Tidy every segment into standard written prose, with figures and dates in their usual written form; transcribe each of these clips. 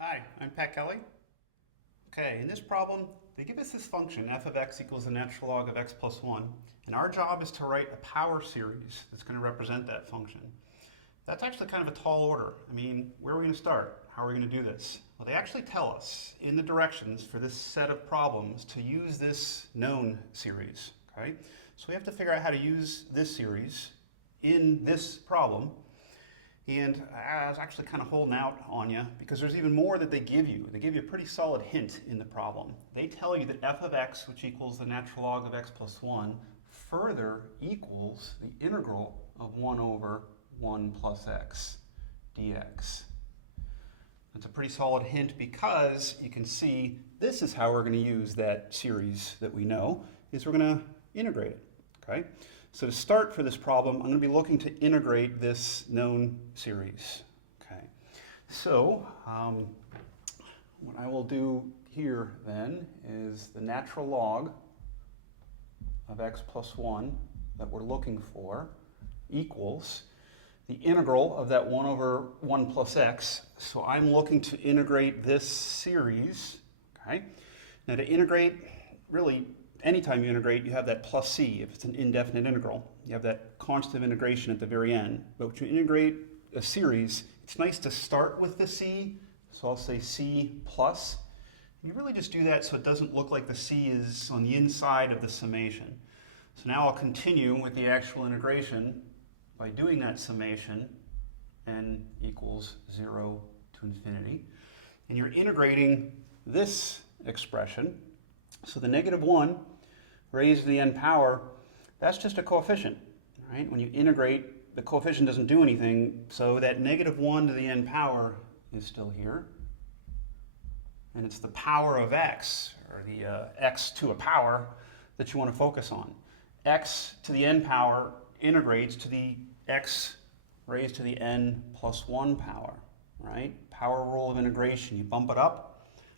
Hi, I'm Pat Kelly. Okay, in this problem, they give us this function, f of x equals the natural log of x plus 1, and our job is to write a power series that's going to represent that function. That's actually kind of a tall order. I mean, where are we going to start? How are we going to do this? Well, they actually tell us in the directions for this set of problems to use this known series, okay? So we have to figure out how to use this series in this problem. And I was actually kind of holding out on you because there's even more that they give you. They give you a pretty solid hint in the problem. They tell you that f of x, which equals the natural log of x plus 1, further equals the integral of 1 over 1 plus x dx. That's a pretty solid hint because you can see this is how we're going to use that series that we know, is we're going to integrate it, okay? So to start for this problem, I'm going to be looking to integrate this known series. Okay. So what I will do here then is the natural log of x plus 1 that we're looking for equals the integral of that 1 over 1 plus x. So I'm looking to integrate this series. Okay. Now to integrate, really, anytime you integrate, you have that plus c. If it's an indefinite integral, you have that constant integration at the very end. But when you integrate a series, it's nice to start with the c. So I'll say c plus. You really just do that so it doesn't look like the c is on the inside of the summation. So now I'll continue with the actual integration by doing that summation, n equals 0 to infinity. And you're integrating this expression. So the negative 1 raised to the n power, that's just a coefficient, right? When you integrate, the coefficient doesn't do anything, so that negative 1 to the n power is still here. And it's the power of x, or the x to a power, that you want to focus on. X to the n power integrates to the x raised to the n plus 1 power, right? Power rule of integration, you bump it up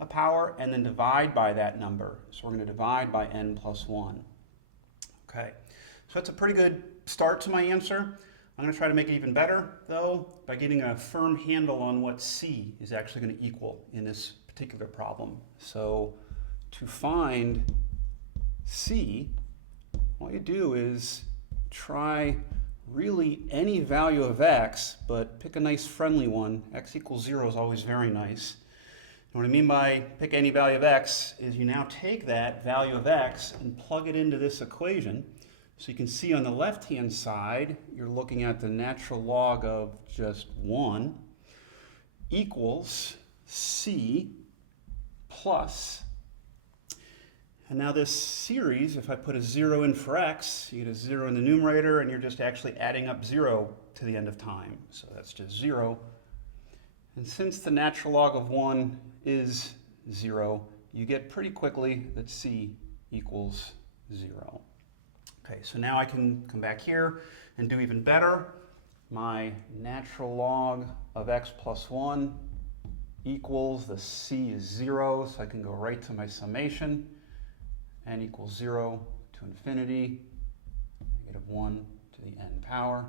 a power and then divide by that number. So we're going to divide by n plus 1. Okay, so that's a pretty good start to my answer. I'm going to try to make it even better, though, by getting a firm handle on what c is actually going to equal in this particular problem. So to find c, what you do is try really any value of x, but pick a nice friendly one. X equals 0 is always very nice. And what I mean by pick any value of x is you now take that value of x and plug it into this equation. So you can see on the left-hand side, you're looking at the natural log of just 1 equals c plus. And now this series, if I put a 0 in for x, you get a 0 in the numerator, and you're just actually adding up 0 to the end of time. So that's just 0. And since the natural log of 1 is 0, you get pretty quickly that c equals 0. Okay, so now I can come back here and do even better. My natural log of x plus 1 equals, the c is 0, so I can go right to my summation. N equals 0 to infinity, negative 1 to the n power,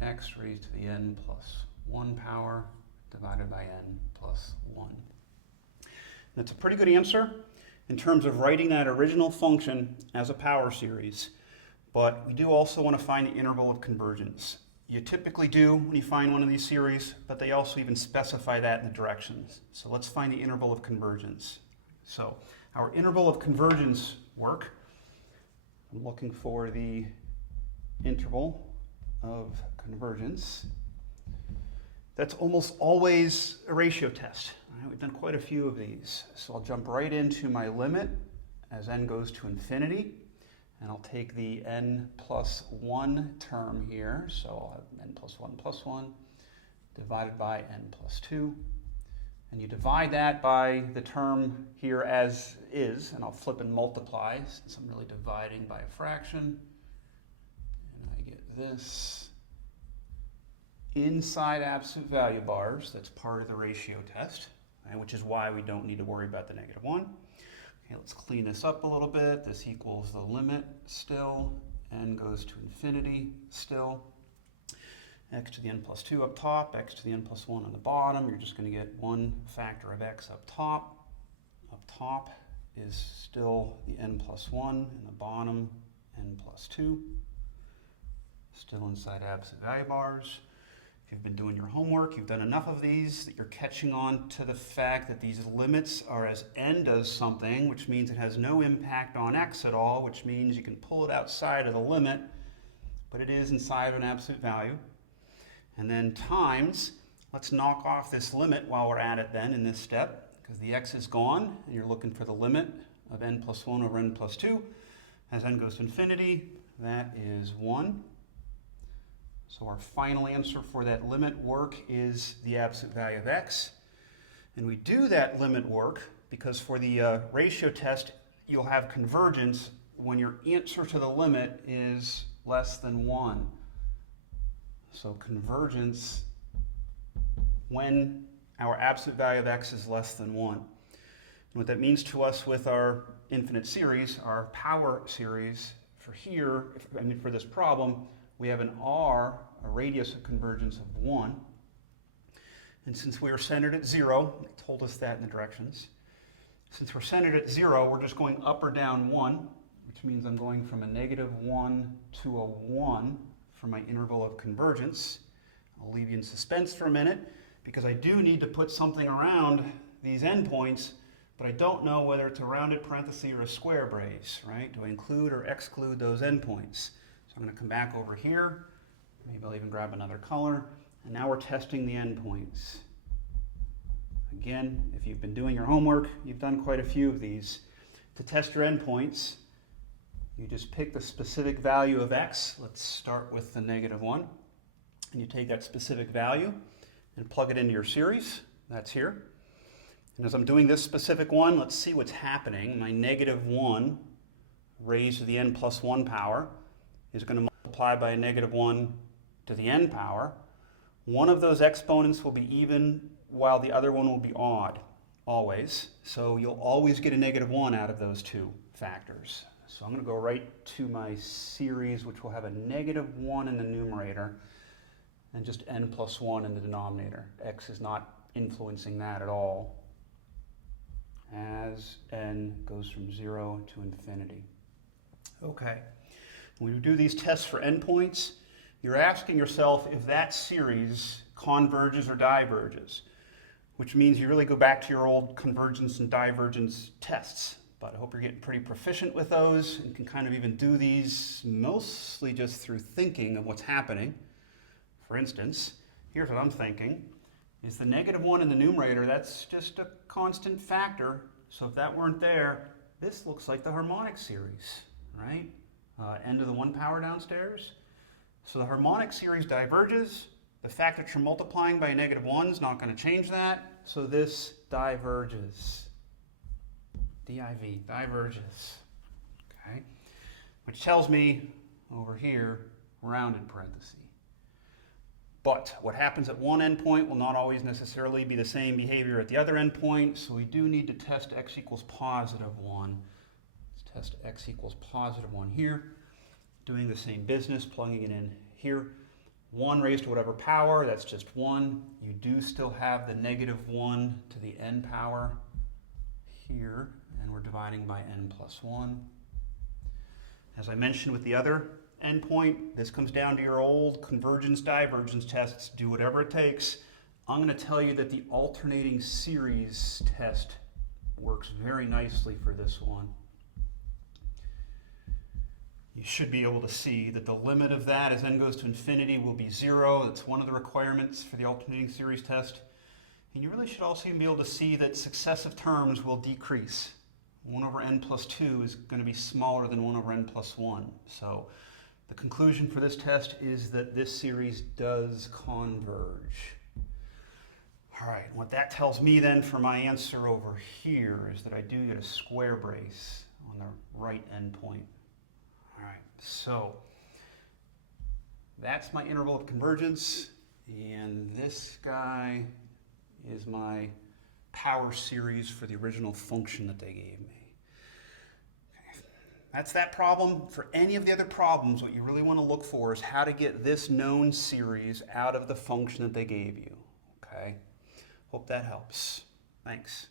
x raised to the n plus 1 power, divided by n plus 1. And that's a pretty good answer in terms of writing that original function as a power series, but we do also want to find the interval of convergence. You typically do when you find one of these series, but they also even specify that in the directions. So let's find the interval of convergence. So our interval of convergence work, I'm looking for the interval of convergence. That's almost always a ratio test. Right, we've done quite a few of these. So I'll jump right into my limit as n goes to infinity. And I'll take the n plus 1 term here. So I'll have n plus 1 divided by n plus 2. And you divide that by the term here as is. And I'll flip and multiply since I'm really dividing by a fraction. And I get this inside absolute value bars. That's part of the ratio test, right, which is why we don't need to worry about the negative 1. Okay, let's clean this up a little bit. This equals the limit still. N goes to infinity still. x to the n plus 2 up top, x to the n plus 1 on the bottom. You're just going to get one factor of x up top. Up top is still the n plus 1, and the bottom n plus 2. Still inside absolute value bars. If you've been doing your homework, you've done enough of these that you're catching on to the fact that these limits are as n does something, which means it has no impact on x at all, which means you can pull it outside of the limit, but it is inside of an absolute value. And then times, let's knock off this limit while we're at it then in this step, because the x is gone, and you're looking for the limit of n plus 1 over n plus 2. As n goes to infinity, that is 1. So our final answer for that limit work is the absolute value of x. And we do that limit work because for the ratio test, you'll have convergence when your answer to the limit is less than 1. So convergence when our absolute value of x is less than 1. And what that means to us with our infinite series, our power series, for here, for this problem, we have an r, a radius of convergence of 1. And since we are centered at 0, they told us that in the directions. Since we're centered at 0, we're just going up or down 1, which means I'm going from a -1 to a 1 for my interval of convergence. I'll leave you in suspense for a minute because I do need to put something around these endpoints, but I don't know whether it's a rounded parenthesis or a square brace, right? Do I include or exclude those endpoints? So I'm going to come back over here. Maybe I'll even grab another color. And now we're testing the endpoints. Again, if you've been doing your homework, you've done quite a few of these. To test your endpoints, you just pick the specific value of x. Let's start with the -1. And you take that specific value and plug it into your series. That's here. And as I'm doing this specific one, let's see what's happening. My -1 raised to the n plus 1 power is going to multiply by a -1 to the n power. One of those exponents will be even while the other one will be odd, always. So you'll always get a -1 out of those two factors. So I'm going to go right to my series, which will have a -1 in the numerator and just n plus 1 in the denominator. X is not influencing that at all as n goes from 0 to infinity. Okay. When you do these tests for endpoints, you're asking yourself if that series converges or diverges, which means you really go back to your old convergence and divergence tests. But I hope you're getting pretty proficient with those and can kind of even do these mostly just through thinking of what's happening. For instance, here's what I'm thinking. Is the -1 in the numerator, that's just a constant factor. So if that weren't there, this looks like the harmonic series, right? N to the 1 power downstairs. So the harmonic series diverges. The fact that you're multiplying by a -1 is not going to change that. So this diverges. DIV, diverges. Okay? Which tells me over here, rounded parenthesis. But what happens at one endpoint will not always necessarily be the same behavior at the other endpoint, so we do need to test x equals +1. Let's test x equals +1 here. Doing the same business, plugging it in here. 1 raised to whatever power, that's just 1. You do still have the -1 to the n power here, and we're dividing by n plus 1. As I mentioned with the other endpoint, this comes down to your old convergence divergence tests. Do whatever it takes. I'm going to tell you that the alternating series test works very nicely for this one. You should be able to see that the limit of that as n goes to infinity will be 0. That's one of the requirements for the alternating series test. And you really should also be able to see that successive terms will decrease. 1 over n plus 2 is going to be smaller than 1 over n plus 1. So the conclusion for this test is that this series does converge. All right, what that tells me then for my answer over here is that I do get a square brace on the right endpoint. All right, so that's my interval of convergence, and this guy is my power series for the original function that they gave me. Okay. That's that problem. For any of the other problems, what you really want to look for is how to get this known series out of the function that they gave you. Okay? Hope that helps. Thanks.